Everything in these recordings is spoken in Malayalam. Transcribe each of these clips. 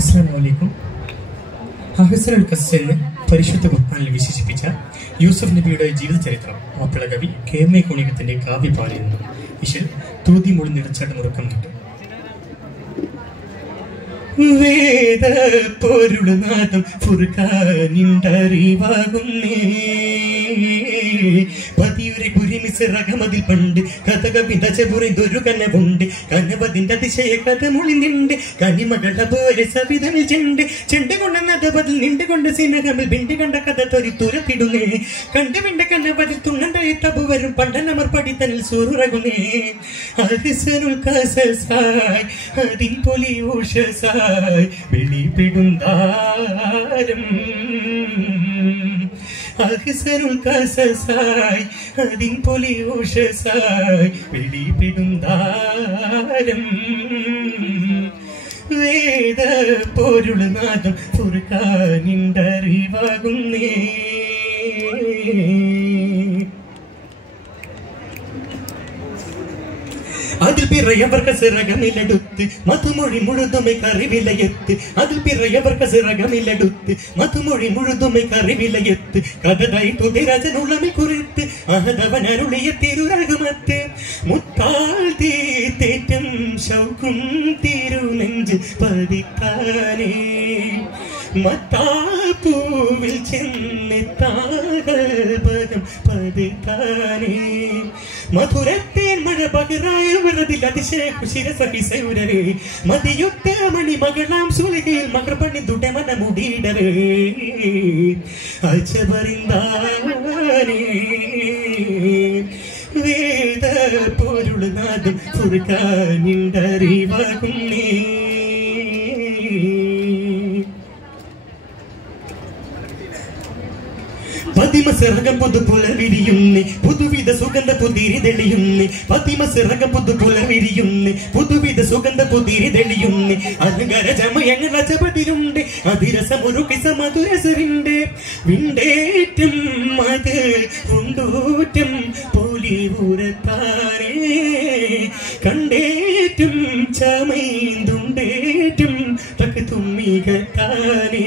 അസ്സലാമു ഹാഫിസുൽ ഖസ്സലിനെ പരിശുദ്ധ ഖുർആനിൽ വിശേഷിപ്പിച്ച യൂസുഫ് നബിയുടെ ജീവിത ചരിത്രം മാപ്പിള കവി KM കോണികത്തിന്റെ കാവ്യപാലയെന്ന് വിശൽ തൂതി മുഴുന്നിടച്ചാട്ട് മുറുക്കം കിട്ടും. വേദ പൊരുളുനാഥം ഫുർഖാനിണ്ടറിവാകുന്നേ പതിയൊരു കുരിമിസിറകമതിൽ പണ്ട് കഥകവിതചപുറിതൊരു കനവുണ്ട് കനവതിന്റെ അതിശയ കഥ മുളിഞ്ഞിണ്ട് കനിമകളുടെ പോലെ സവിതനിൽ ചെണ്ട് ചെണ്ട് കൊണ്ടെന്നതപതിൽ നിണ്ടുകൊണ്ട് സിനകമിൽ ബിണ്ട് കണ്ട കഥ തൊരിത്തുരത്തിടുന്നേ കണ്ടുവിണ്ട കനവതിൽ തുണ്ണണ്ടായി തബു വരും പണ്ടനമർ പടിത്തനിൽ സൂറുറകുന്നേ അഹിസനുൽ കസസായ് അതിൻ പൊലി ഉഷസായ് വെളിപ്പെടുന്താരം അഹിസനുൽ കസസായ് അതിൻ പൊലി ഉഷസായ് വെളിപ്പെടുന്താരം വേദ പൊരുളുനാഥം ഫുർഖാനിണ്ടറിവാകുന്നേ അതിൽ പിറയവർക്ക് സിറകമിലെടുത്ത് മധുമൊഴി മുഴുതുമൈ കറിവിലയെത്ത് അതിൽ പിറയവർക്ക് സിറകമിലെടുത്ത് മധുമൊഴി മുഴുതുമൈ കറിവിലയെത്ത് കഥതായി തുതിരജനുള്ളമി കുറിത്ത് അഹദവനരുളിയ തിരുരകമത്ത് മുത്താൽ തീർത്തേറ്റം ശൗക്കും തിരുനെഞ്ച് പതിക്കാനേ മത്താപ്പൂവിൽ ചെന്നെത്താകൽപകം പതിക്കാനേ മധുരത്തേൻ മഴ പകരായ വെറുതിൽ അതിശയ ശിരസഹിസൗരവേ മതിയുക്ത മണി മകളാം സുലകയിൽ മകർ പണിതുടെ മനമുടിയിടവേ അച്ചപറിന്താനേ വേദ പൊരുളുനാഥം ഫുർഖാനിണ്ടറിവാകുന്നേ പതിമസിറകം പുതുപുലർ വിരിയുന്നേ പുതുവിധ സുഗന്ധ പുതിരി തെളിയുന്നേ പതിമസിറകം പുതുപുലർ വിരിയുന്നേ പുതുവിധ സുഗന്ധ പുതിരി തെളിയുന്നേ അലങ്കരജമയങ്ങൾ അജപതിലുണ്ട് അതിരസമുറുകിസ മധുരസറിണ്ട് വിണ്ടേറ്റം അത് ഉണ്ടൂറ്റം പൊലിപുരത്താനേ കണ്ടേറ്റും ചമൈന്തുണ്ടേറ്റും തക്ക് തുമ്മികത്താനേ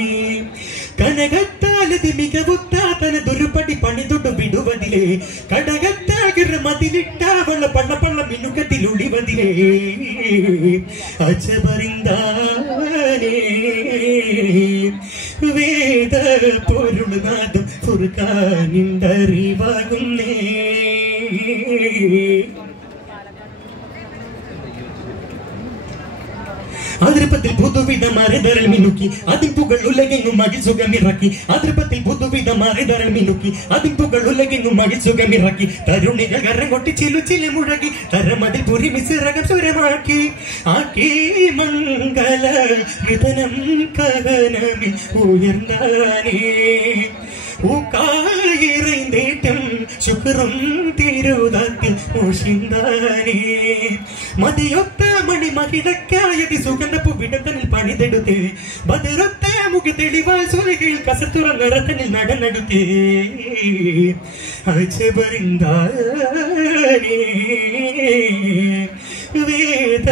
കനകത്താലത് മികവുത്താതന ദുരുപടി പണിതൊട്ടു വിടുവതിലേ കടകത്താകിറ മതിലിട്ടാവള പള്ളപ്പള്ള മിനുകത്തിലുളിവതിലേ അച്ചപറിന്താനേ വേദ പൊരുളുനാഥം ഫുർഖാനിണ്ടറിവാകുന്നേ അതിർപ്പത്തിൽ പുതുവിധ മറിതരൽ മിനുക്കി അതിൻ പുകൾ ഉലകെങ്ങും മകിൽ സുഖമിറക്കി അതിർപ്പത്തിൽ പുതുവിധ മറിതരൽ മിനുക്കി അതിൻ പുകൾ ഉലകെങ്ങും മകിൽ സുഖമിറക്കി തരുണികൾ കരം കൊട്ടി ചിലുച്ചില് മുഴകി തരമതിൽ പുരി മിസിറകം സുരമാക്കി ആക്കി മംഗല മൃതനം കവനമിൽ ഉയർന്നാനേ ൂക്കായിറേറ്റം ശുക്രം തിരുതാത്തിൽ മുഷിന്താനേ മതിയൊത്ത മണി മഹിടക്കായതി സുഗന്ധപ്പു വിടത്തനിൽ പണിതെടുത്തേ ബദറൊത്ത മുഖ തെളിവാൽ സുലകയിൽ കസത്തുറ നിറത്തനിൽ നടന്നെടുത്തേ അച്ചപറിന്താനേ വേദ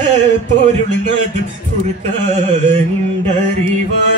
പൊരുളുനാഥം ഫുർഖാനിണ്ടറിവാകുന്നേ